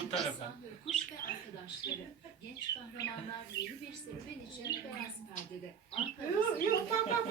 Bu tarafa. Kuş ve arkadaşları. Genç kahramanlar yeni bir serüven için beyaz perdede. Ankara Yok bak